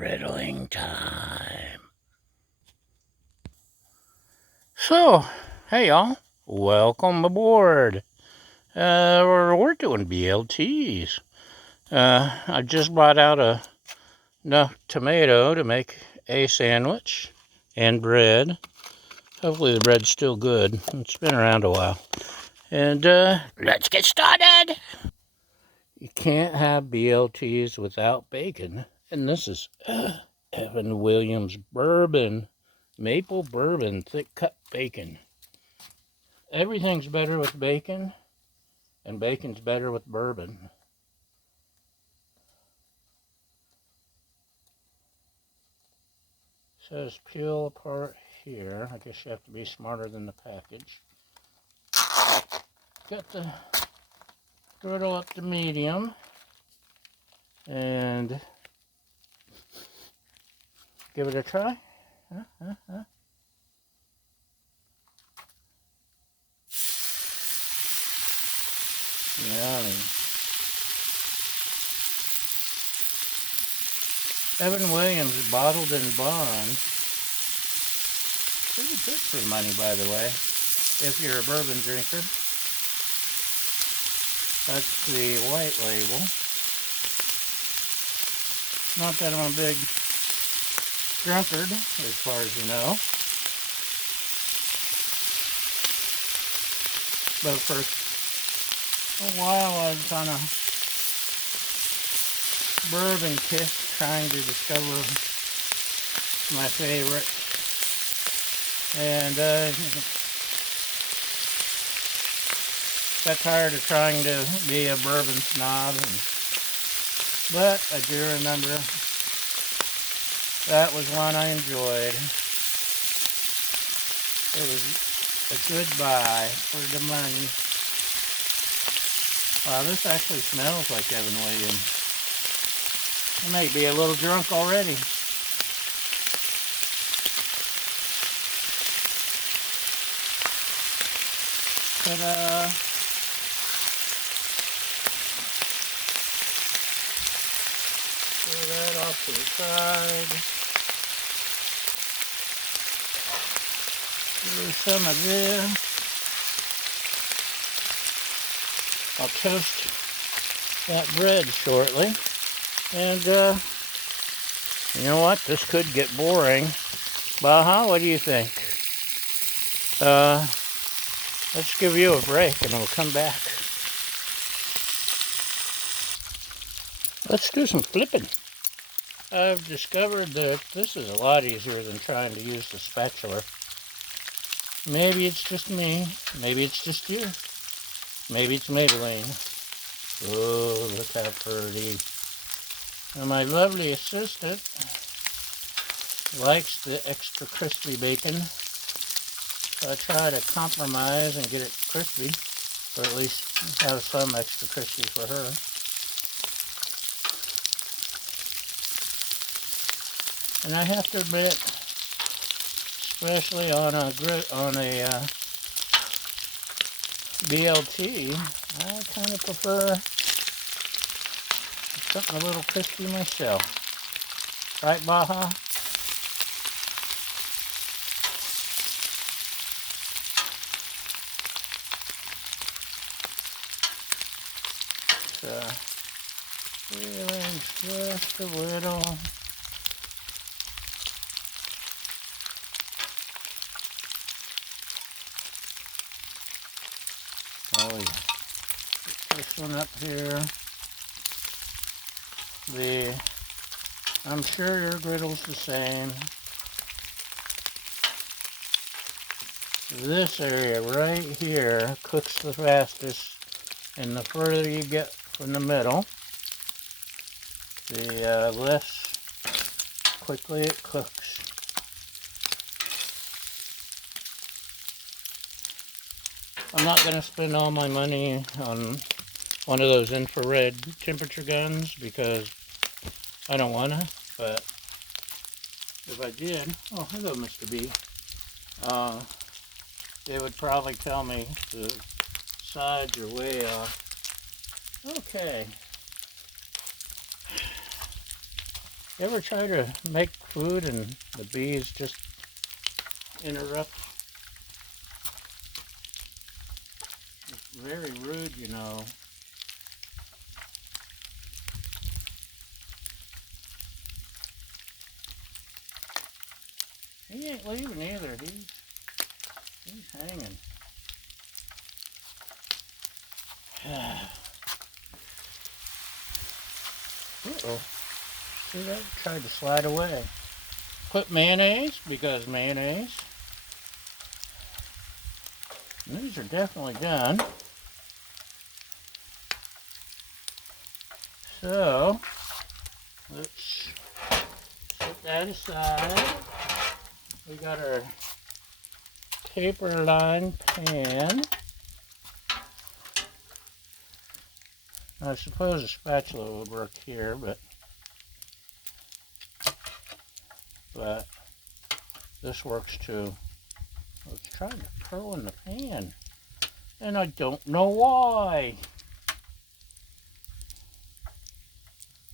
griddling time. So, hey y'all, welcome aboard. We're doing BLTs. I just brought out enough tomato to make a sandwich and bread. Hopefully the bread's still good. It's been around a while. And let's get started. You can't have BLTs without bacon. And this is Evan Williams Bourbon, maple bourbon, thick cut bacon. Everything's better with bacon, and bacon's better with bourbon. It says peel apart here. I guess you have to be smarter than the package. Got the griddle up to medium, and give it a try. Yummy. Evan Williams bottled in bond. Pretty good for money, by the way, if you're a bourbon drinker. That's the white label. Not that I'm a big drunkard, as far as you know. But for a while I was on a bourbon kick, trying to discover my favorite. And got tired of trying to be a bourbon snob. But I do remember that was one I enjoyed. It was a good buy for the money. Wow, this actually smells like Evan Williams. I might be a little drunk already. Ta-da! Throw that off to the side. There's some of this. I'll toast that bread shortly. And, you know what? This could get boring. Baha, what do you think? Let's give you a break and we'll come back. Let's do some flipping. I've discovered that this is a lot easier than trying to use the spatula. Maybe it's just me. Maybe it's just you. Maybe it's Maybelline. Oh, look how pretty. And my lovely assistant likes the extra crispy bacon. So I try to compromise and get it crispy, or at least have some extra crispy for her. And I have to admit, especially on a BLT, I kind of prefer something a little crispy myself. Right, Baha? Rearrange just a little. Oh yeah. Get this one up here. I'm sure your griddle's the same. This area right here cooks the fastest, and the further you get from the middle, the less quickly it cooks. I'm not going to spend all my money on one of those infrared temperature guns because I don't want to, but if I did, oh hello Mr. B, they would probably tell me the sides are way off. Okay. Ever try to make food and the bees just interrupt? It's very rude, you know. He ain't leaving either. He's hanging. Uh-oh. See that? Tried to slide away. Put mayonnaise, because mayonnaise. And these are definitely done. So, let's set that aside. We got our paper lined pan. I suppose a spatula would work here, but this works too. It's trying to curl in the pan, and I don't know why.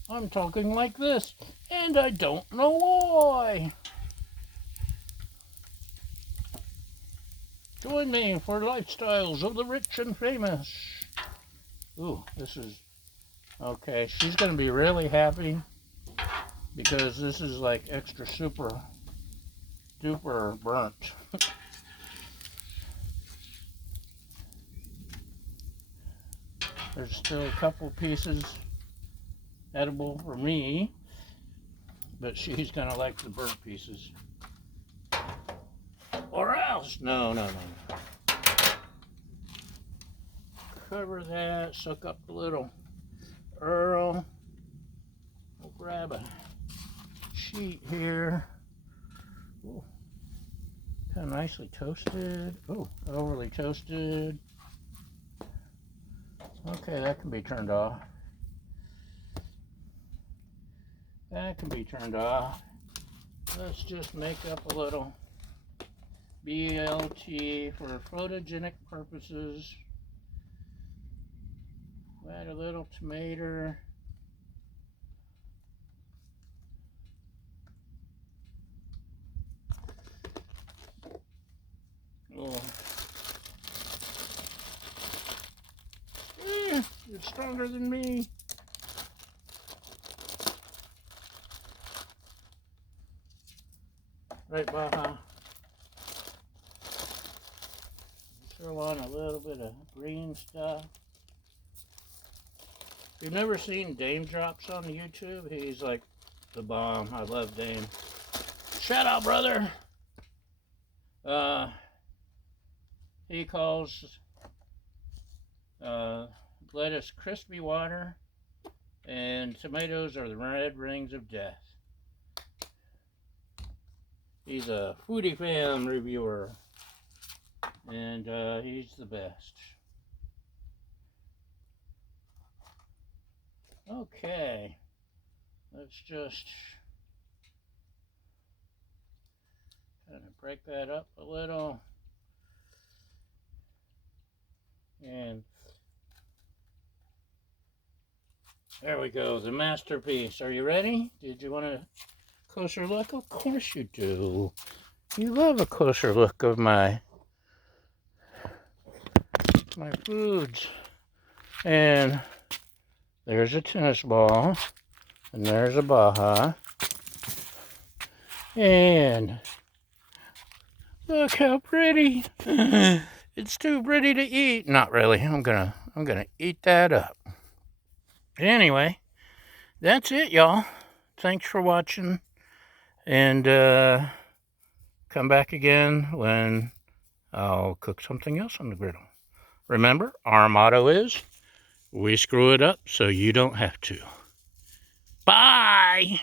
I'm talking like this, and I don't know why. Join me for lifestyles of the rich and famous. Ooh, this is okay. She's gonna be really happy because this is like extra super duper burnt. There's still a couple pieces edible for me, but she's gonna like the burnt pieces. Or else, no. Cover that, suck up a little Earl. We'll grab a sheet here. Ooh, kind of nicely toasted. Oh, overly toasted. Okay, that can be turned off. That can be turned off. Let's just make up a little BLT for photogenic purposes. Add a little tomato. Oh. It's stronger than me. Right, Baja. Throw on a little bit of green stuff. If you've never seen Dame Drops on YouTube, he's like the bomb. I love Dame. Shout out, brother. He calls lettuce crispy water, and tomatoes are the red rings of death. He's a Foodie Fam reviewer, and he's the best. Okay, let's just kind of break that up a little. And there we go, the masterpiece. Are you ready? Did you want a closer look? Of course you do. You love a closer look of my foods. And there's a tennis ball, and there's a Baja. And look how pretty. It's too pretty to eat. Not really. I'm gonna eat that up. Anyway, that's it, y'all. Thanks for watching, and come back again when I'll cook something else on the griddle. Remember, our motto is, we screw it up so you don't have to. Bye!